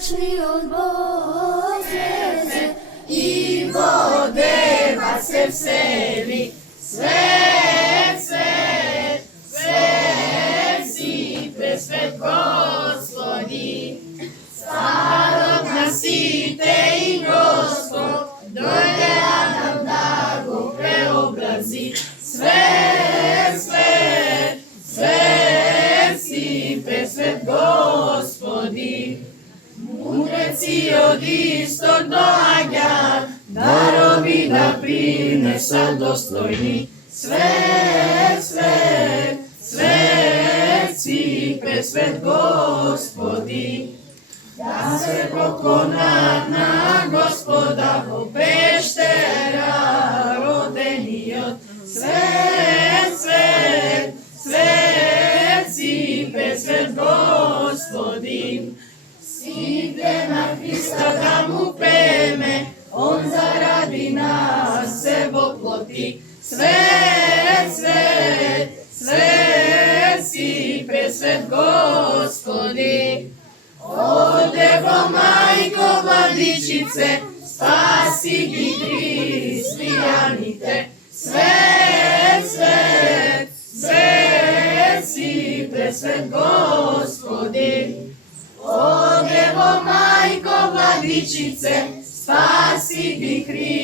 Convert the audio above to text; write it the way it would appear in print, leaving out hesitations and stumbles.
Mračniот Бог слезе и во дева се всели. Свет, свет, свет си, пресвет Господи. Старот на сите и Господ, дојде нам да го преобрази. Свет, свет, свет си, пресвет Господи. Мудреци од исток доаѓаат, дарови да принесат достојни. Свет, свет, свет си, пресвет Господи. Да се поклонат на Господа во пештера родениот. Свет, свет, свет си, пресвет Господи. Сите на Христа да му пееме, он заради нас се воплоти. Свет, свет, свет си, пресвет Господи. О Дево Мајко Владичице, спаси ги христијаните. Свет, свет, свет си, пресвет Господи. О Дево Мајко Владичице, спаси ги христијаните.